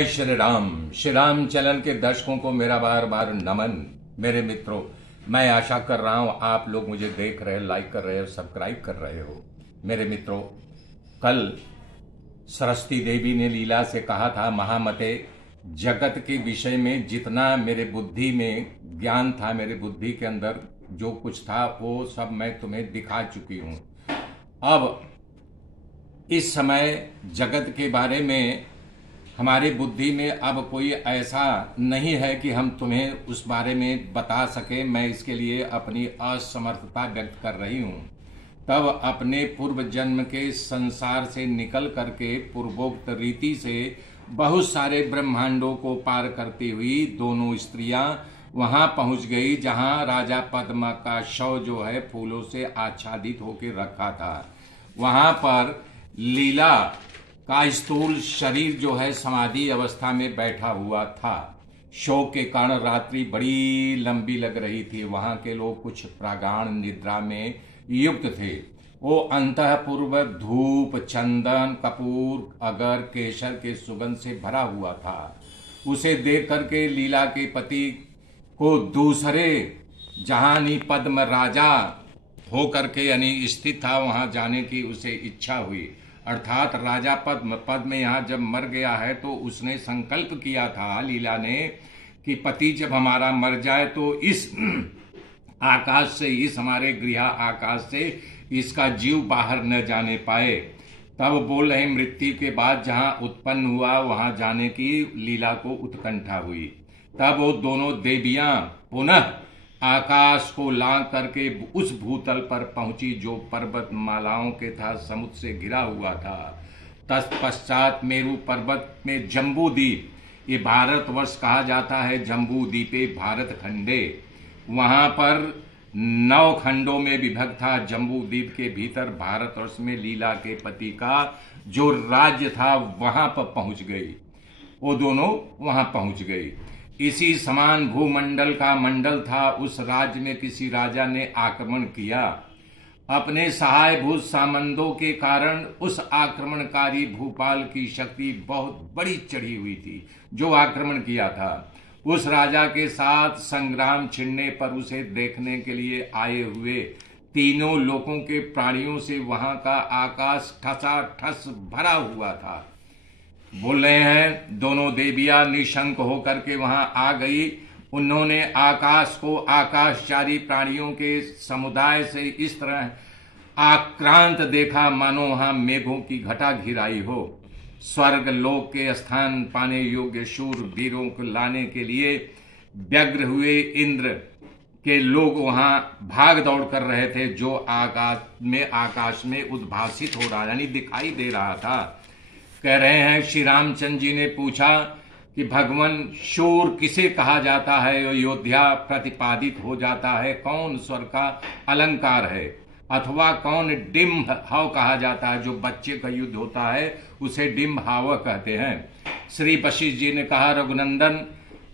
जय श्री राम चैनल के दर्शकों को मेरा बार बार नमन। मेरे मित्रों, मैं आशा कर रहा हूं आप लोग मुझे देख रहे, लाइक कर रहे हो, सब्सक्राइब कर रहे हो। मेरे मित्रों, कल सरस्वती देवी ने लीला से कहा था, महामते जगत के विषय में जितना मेरे बुद्धि में ज्ञान था, मेरे बुद्धि के अंदर जो कुछ था वो सब मैं तुम्हें दिखा चुकी हूं। अब इस समय जगत के बारे में हमारी बुद्धि में अब कोई ऐसा नहीं है कि हम तुम्हें उस बारे में बता सके। मैं इसके लिए अपनी असमर्थता व्यक्त कर रही हूँ। तब अपने पूर्व जन्म के संसार से निकल करके पूर्वोक्त रीति से बहुत सारे ब्रह्मांडों को पार करती हुई दोनों स्त्रियां वहां पहुंच गई जहां राजा पद्मा का शव जो है फूलों से आच्छादित होकर रखा था। वहां पर लीला का स्थूल शरीर जो है समाधि अवस्था में बैठा हुआ था। शोक के कारण रात्रि बड़ी लंबी लग रही थी। वहां के लोग कुछ प्रागाढ़ निद्रा में युक्त थे। वो अंतःपुर धूप, चंदन, कपूर, अगर, केसर के सुगंध से भरा हुआ था। उसे देख करके लीला के पति को दूसरे जहानी पद्म राजा होकर के यानी स्थित था वहां जाने की उसे इच्छा हुई। अर्थात राजा पद्म यहाँ जब मर गया है तो उसने संकल्प किया था लीला ने कि पति जब हमारा मर जाए तो इस आकाश से, इस हमारे गृह आकाश से इसका जीव बाहर न जाने पाए। तब बोल रहे मृत्यु के बाद जहाँ उत्पन्न हुआ वहां जाने की लीला को उत्कंठा हुई। तब वो दोनों देवियां पुनः आकाश को लांघ करके उस भूतल पर पहुंची जो पर्वत मालाओं के था, समुद्र से घिरा हुआ था। तत्पश्चात मेरू पर्वत में जम्बू द्वीप, ये भारतवर्ष कहा जाता है, जम्बू द्वीपे भारत खंडे, वहां पर 9 खंडों में विभक्त था। जम्बू द्वीप के भीतर भारतवर्ष में लीला के पति का जो राज्य था वहां पर पहुंच गई। वो दोनों वहां पहुंच गई। इसी समान भूमंडल का मंडल था। उस राज्य में किसी राजा ने आक्रमण किया। अपने सहायभूत सामंतों के कारण उस आक्रमणकारी भूपाल की शक्ति बहुत बड़ी चढ़ी हुई थी जो आक्रमण किया था। उस राजा के साथ संग्राम छिड़ने पर उसे देखने के लिए आए हुए तीनों लोकों के प्राणियों से वहां का आकाश ठसाठस भरा हुआ था। बोल रहे हैं दोनों देवियां निशंक होकर के वहां आ गई। उन्होंने आकाश को आकाशचारी प्राणियों के समुदाय से इस तरह आक्रांत देखा मानो वहां मेघों की घटा घिराई हो। स्वर्ग लोक के स्थान पाने योग्य शूर वीरों को लाने के लिए व्यग्र हुए इंद्र के लोग वहां भाग दौड़ कर रहे थे, जो आकाश में उद्भासित हो रहा यानी दिखाई दे रहा था। कह रहे हैं श्री रामचंद्र जी ने पूछा कि भगवान शूर किसे कहा जाता है, योद्धा प्रतिपादित हो जाता है, कौन स्वर का अलंकार है, अथवा कौन डिम्ब हाव कहा जाता है, जो बच्चे का युद्ध होता है उसे डिम्ब हाव कहते हैं। श्री वशिष्ठ जी ने कहा, रघुनंदन,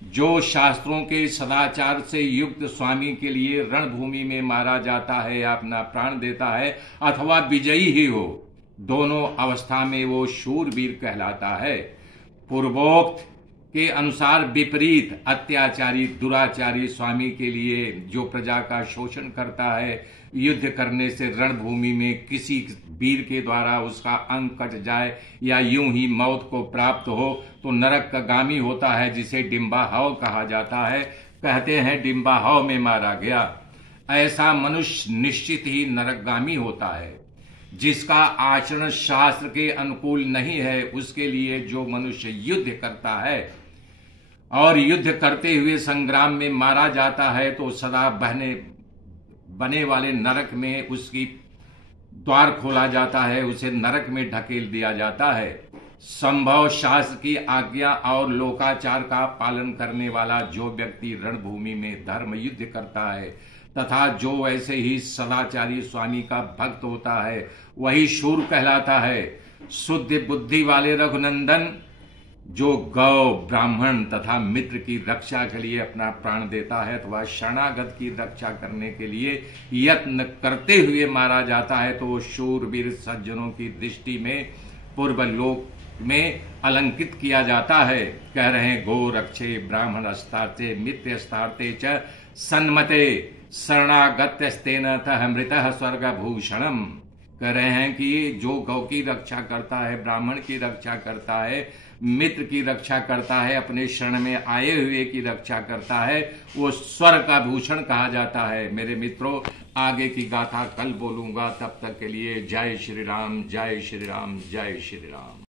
जो शास्त्रों के सदाचार से युक्त स्वामी के लिए रणभूमि में मारा जाता है या अपना प्राण देता है अथवा विजयी ही हो, दोनों अवस्था में वो शूरवीर कहलाता है। पूर्वोक्त के अनुसार विपरीत अत्याचारी दुराचारी स्वामी के लिए जो प्रजा का शोषण करता है, युद्ध करने से रणभूमि में किसी वीर के द्वारा उसका अंग कट जाए या यूं ही मौत को प्राप्त हो तो नरक का गामी होता है, जिसे डिम्बाहाव कहा जाता है। कहते हैं डिम्बाहाव में मारा गया। ऐसा मनुष्य निश्चित ही नरकगामी होता है। जिसका आचरण शास्त्र के अनुकूल नहीं है, उसके लिए जो मनुष्य युद्ध करता है और युद्ध करते हुए संग्राम में मारा जाता है तो सदा बने वाले नरक में उसकी द्वार खोला जाता है, उसे नरक में ढकेल दिया जाता है। संभव शास्त्र की आज्ञा और लोकाचार का पालन करने वाला जो व्यक्ति रणभूमि में धर्म युद्ध करता है तथा जो ऐसे ही सदाचारी स्वामी का भक्त होता है, वही शूर कहलाता है। शुद्ध बुद्धि वाले रघुनंदन, जो गौ, ब्राह्मण तथा मित्र की रक्षा के लिए अपना प्राण देता है अथवा शरणागत की रक्षा करने के लिए यत्न करते हुए मारा जाता है, तो वो शूरवीर सज्जनों की दृष्टि में पूर्व लोक में अलंकित किया जाता है। कह रहे हैं गो रक्षे ब्राह्मण अस्तार्थे मित्र अस्तार्थे च सन्मते शरणागत्यस्तेन तह मृतः स्वर्ग भूषणम। कह रहे हैं कि जो गौ की रक्षा करता है, ब्राह्मण की रक्षा करता है, मित्र की रक्षा करता है, अपने शरण में आए हुए की रक्षा करता है, वो स्वर्ग का भूषण कहा जाता है। मेरे मित्रों, आगे की गाथा कल बोलूंगा, तब तक के लिए जय श्री राम, जय श्री राम, जय श्री राम।